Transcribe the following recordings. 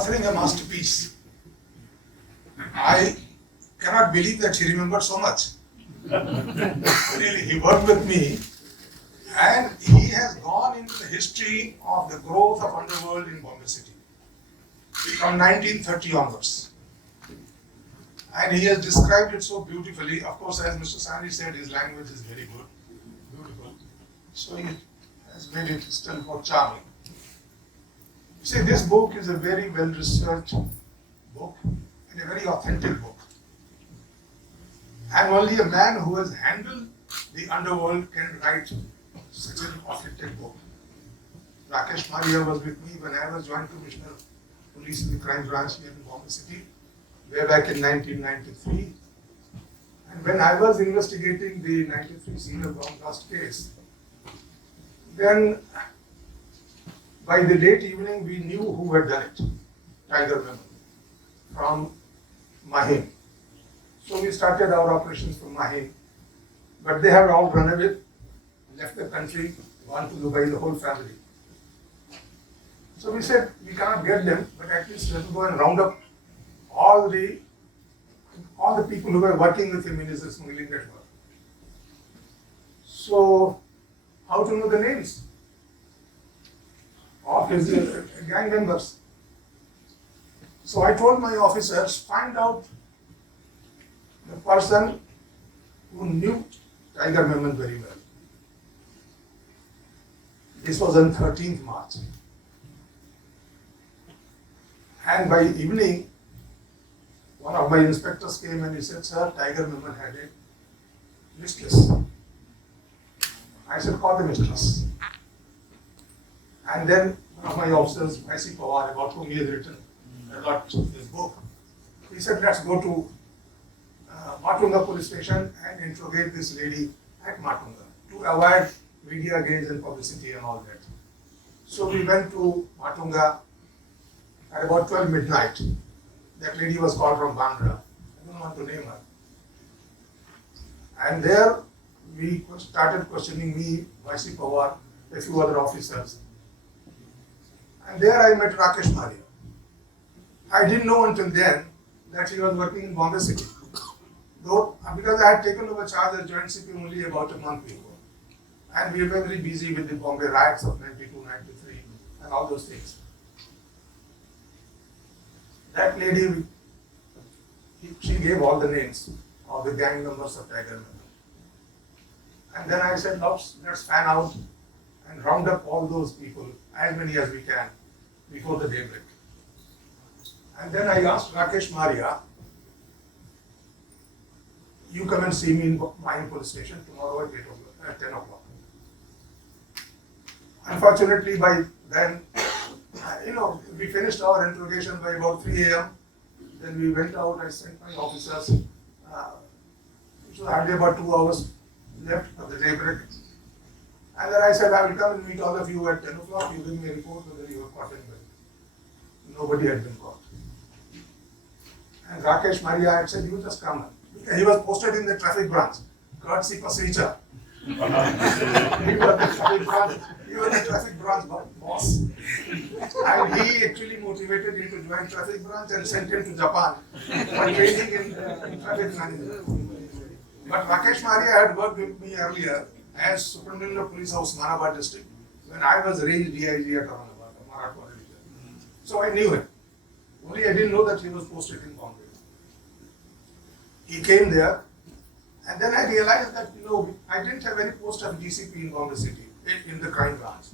authoring a masterpiece. I cannot believe that he remembered so much. Really, he worked with me, and he has gone into the history of the growth of Underworld in Bombay City from 1930 onwards. And he has described it so beautifully. Of course, as Mr. Sahni said, his language is very good, beautiful. So he has made it still more charming. You see, this book is a very well-researched book and a very authentic book. And only a man who has handled the underworld can write such an authentic book. Rakesh Maria was with me when I was Joint Commissioner of Police in the Crime Branch here in Bombay City, way back in 1993. And when I was investigating the 93 serial bomb blast case, then by the late evening we knew who had done it, Tiger Memon, from Mahesh. So we started our operations from Mahesh, but they had all run away, left the country, gone to Dubai, the whole family. So we said, we cannot get them, but at least let's go and round up all the people who were working with him in his smuggling network. So, how to know the names of his gang members? So I told my officers, find out the person who knew Tiger Memon very well. This was on 13th March. And by evening, one of my inspectors came and he said, sir, Tiger Memon had a mistress. I said, call the mistress. And then one of my officers, Mahesh Pawar, about whom he has written a lot this book, he said, let's go to Matunga police station and interrogate this lady at Matunga to avoid media gaze and publicity and all that. So we went to Matunga at about 12 midnight. That lady was called from Bandra. I don't want to name her. And there we started questioning me, Mahesh Pawar, a few other officers. And there I met Rakesh Maria. I didn't know until then that he was working in Bombay City. Though, because I had taken over charge as Joint CP only about a month before. And we were very busy with the Bombay riots of 92, 93 and all those things. That lady, she gave all the names of the gang members of Tiger Memon. And then I said, let's fan out and round up all those people, as many as we can, before the daybreak. And then I asked Rakesh Maria, you come and see me in my police station tomorrow at 10 o'clock. Unfortunately, by then, we finished our interrogation by about 3 a.m. Then we went out, I sent my officers, which was hardly about 2 hours left of the daybreak. And then I said, I will come and meet all of you at 10 o'clock, you give me a report whether you were caught anybody. Nobody had been caught. And Rakesh Maria had said, you just come. He was posted in the traffic branch, courtesy procedure. He was the traffic branch boss. And he actually motivated him to join traffic branch and sent him to Japan for training in traffic management. But Rakesh Maria had worked with me earlier as Superintendent of Police of Osmanabad district when I was ranged DIG at Aurangabad, Marathwada region. So I knew him. Only I didn't know that he was posted in Bombay. He came there, and then I realized that, I didn't have any post of DCP in Bombay City, in the crime branch.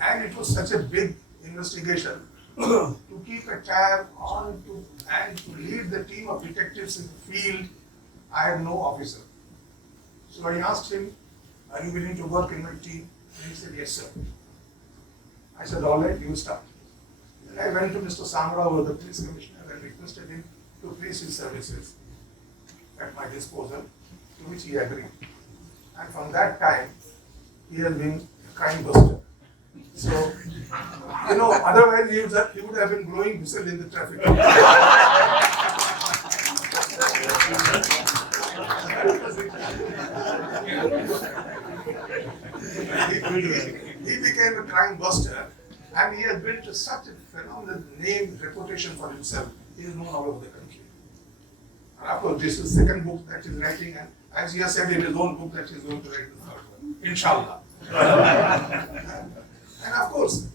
And it was such a big investigation to keep a tab on and to lead the team of detectives in the field. I had no officer. So I asked him, are you willing to work in my team? And he said, yes, sir. I said, all right, you start. Then I went to Mr. Samrao, the police commissioner, and requested him to place his services at my disposal, to which he agreed. And from that time, he has been a crime buster. So, otherwise he would have been blowing whistle in the traffic. He became a crime buster And he has built such a phenomenal name, reputation for himself. He is known all over the country. And of course, this is the second book that he is writing, and as he has said in his own book that he is going to write the third one. Inshallah. And of course,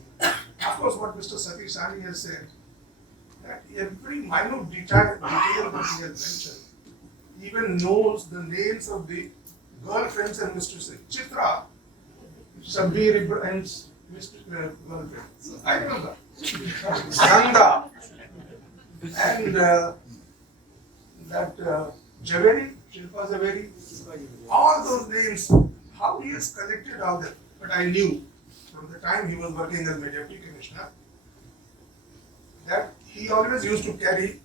what Mr. Satish Sahni has said, that every minute detail that he has mentioned, even knows the names of the girlfriends and mistresses. Chitra, Dawood Ibrahim's girlfriend. I remember. Ganga. And that Javeri, Shilpa Javeri. All those names, how he has collected all that. But I knew from the time he was working as deputy commissioner that he always used to carry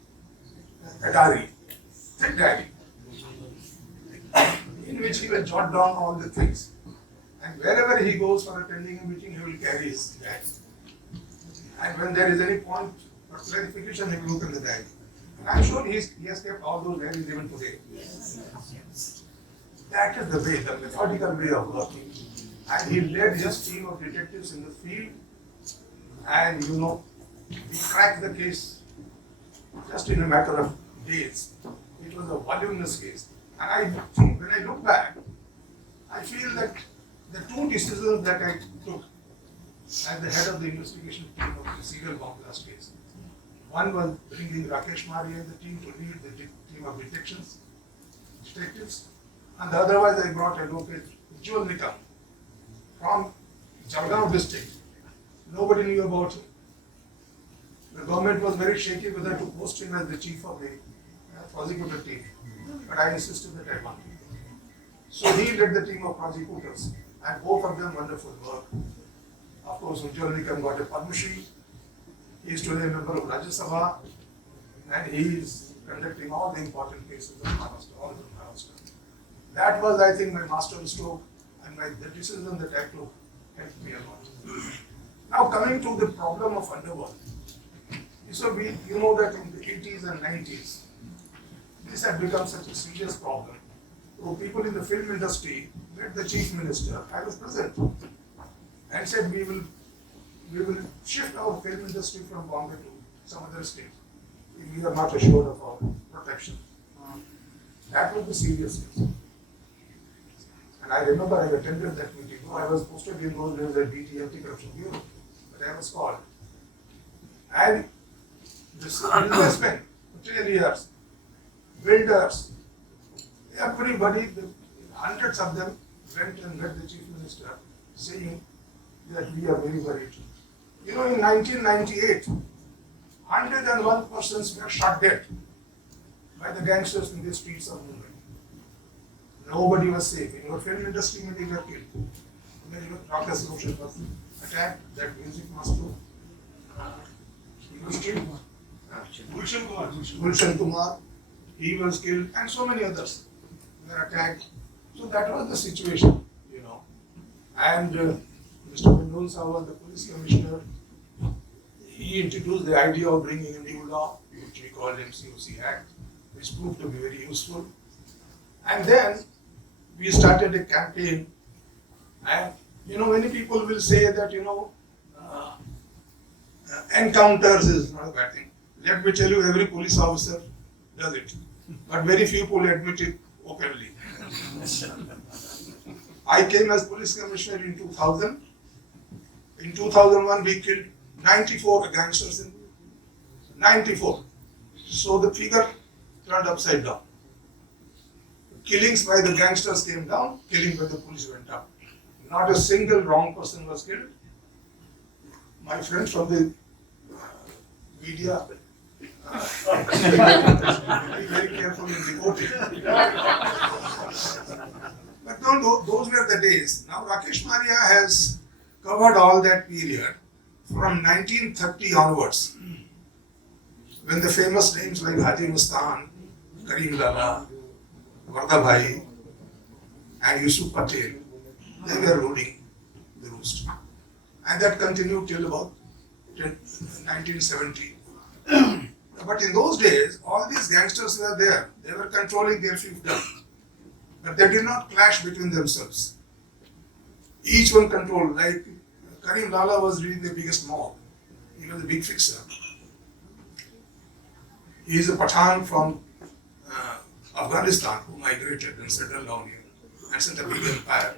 a diary, thick diary, in which he will jot down all the things. And wherever he goes for attending a meeting, he will carry his diary. And when there is any point or clarification, he will look in the diary. And I'm sure he has kept all those diaries even today. That is the way, the methodical way of working. And he led his team of detectives in the field, and we cracked the case just in a matter of days. It was a voluminous case. And I think when I look back, I feel that the two decisions that I took as the head of the investigation team of the serial bomb blast case. One was bringing Rakesh and the team to lead the team of detectives. And the other was I brought advocate Juhu from Jalgaon district. Nobody knew about him. The government was very shaky whether to post him as the chief of the prosecutor team. But I insisted that I wanted. So he led the team of prosecutors, and both of them wonderful work. Of course, Juhu got a Padma Shri. He is today a member of Rajya Sabha, and he is conducting all the important cases of Maharashtra, all of Maharashtra. That was, I think, my master stroke, and the decision that I took helped me a lot. Now, coming to the problem of Underworld. So you know that in the 80s and 90s, this had become such a serious problem. So people in the film industry met the chief minister, I was present, and said we will shift our film industry from Bombay to some other state if we are not assured of our protection. That was the serious case. And I remember I attended that meeting. I was posted in those days at BT Anti-Corruption Bureau, but I was called. And this investment, hoteliers, builders, everybody, hundreds of them went and met the chief minister saying that we are very worried. In 1998, 101 persons were shot dead by the gangsters in the streets of Mumbai. Nobody was safe. In our film industry, many were killed. Rakesh was attacked, that music master. He was killed. Gulshan Kumar, he was killed, and so many others were attacked. So that was the situation, And Mr. Mendonca was the police commissioner. He introduced the idea of bringing a new law, which we called MCOC Act, which proved to be very useful. And then we started a campaign. And many people will say that encounters is not a bad thing. Let me tell you, every police officer does it, but very few people admit it openly. I came as police commissioner in 2000. In 2001, we killed 94 gangsters. 94. So the figure turned upside down. Killings by the gangsters came down, killing by the police went up. Not a single wrong person was killed. My friends from the media, be very careful in reporting. But no, those were the days. Now Rakesh has covered all that period from 1930 onwards, when the famous names like Haji Mustan, Karim Lala, Varda Bhai, and Yusuf Patel, they were ruling the roost. And that continued till about 1970. But in those days, all these gangsters were there. They were controlling their fiefdom. But they did not clash between themselves. Each one controlled, like Karim Lala was leading the biggest mob. He was a big fixer. He is a Pathan from Afghanistan who migrated and settled down here and set a big empire.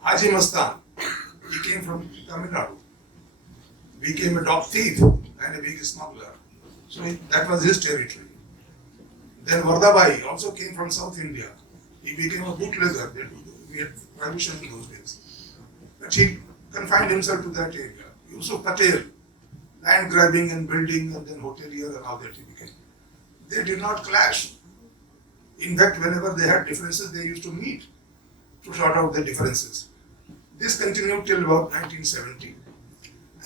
Haji Mastan, he came from Tamil Nadu, became a top thief and a big smuggler. So that was his territory. Then Vardabai also came from South India. He became a bootlegger. We had prohibition in those days. But he confined himself to that area. Yusuf Patel, land grabbing and building and then hotelier and all that he became. They did not clash. In fact, whenever they had differences, they used to meet to sort out the differences. This continued till about 1970.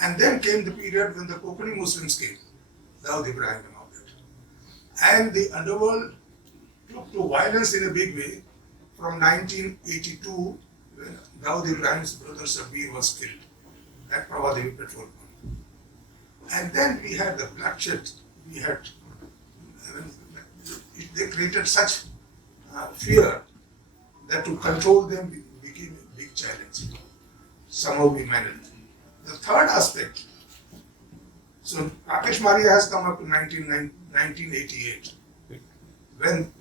And then came the period when the Kokani Muslims came, Dawood Ibrahim and all that. And the underworld took to violence in a big way from 1982 when Dawood Ibrahim's brother Sabir was killed at Pravadevi petrol pump. And then we had the bloodshed. They created such fear that to control them became a big challenge. Somehow we managed. The third aspect, so Rakesh Maria has come up to 1988 when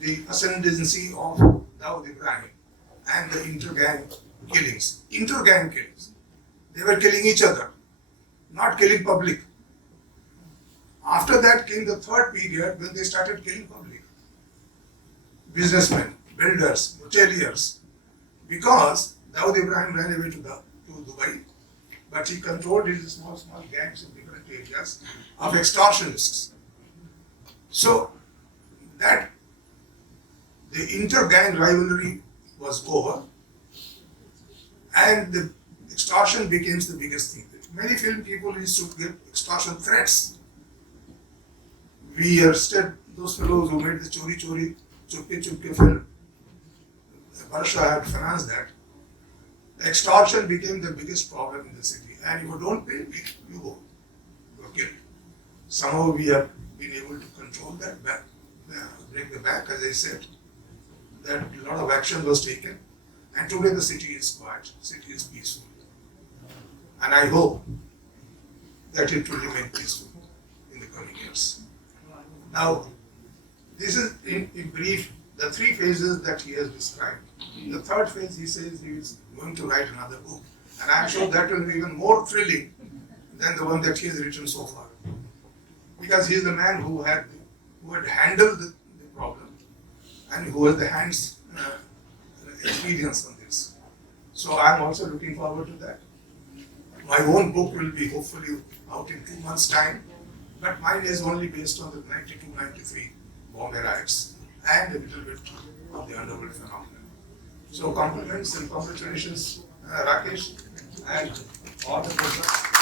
the ascendancy of Dawood Ibrahim and the intergang killings. They were killing each other, not killing public. After that came the third period when they started killing public. Businessmen, builders, hoteliers. Because Dawood Ibrahim ran away to Dubai, but he controlled his small gangs in different areas of extortionists. So that the inter-gang rivalry was over and the extortion became the biggest thing. Many film people used to get extortion threats. We arrested those fellows who made the Chori Chori, Chupke film. Barsha had financed that. The extortion became the biggest problem in the city. And if you don't pay, you go. You're killed. Somehow we have been able to control that back, bring the back, as I said. That a lot of action was taken. And today the city is quiet, city is peaceful. And I hope that it will remain peaceful in the coming years. Now, this is in brief the three phases that he has described. In the third phase, he says he is going to write another book. And I am sure that will be even more thrilling than the one that he has written so far. Because he is the man who had handled the problem and who has the hands experience on this. So I am also looking forward to that. My own book will be hopefully out in 2 months' time. But mine is only based on the 92-93 Bombay riots and a little bit of the Underworld phenomenon. So compliments and congratulations, Rakesh, and all the progress.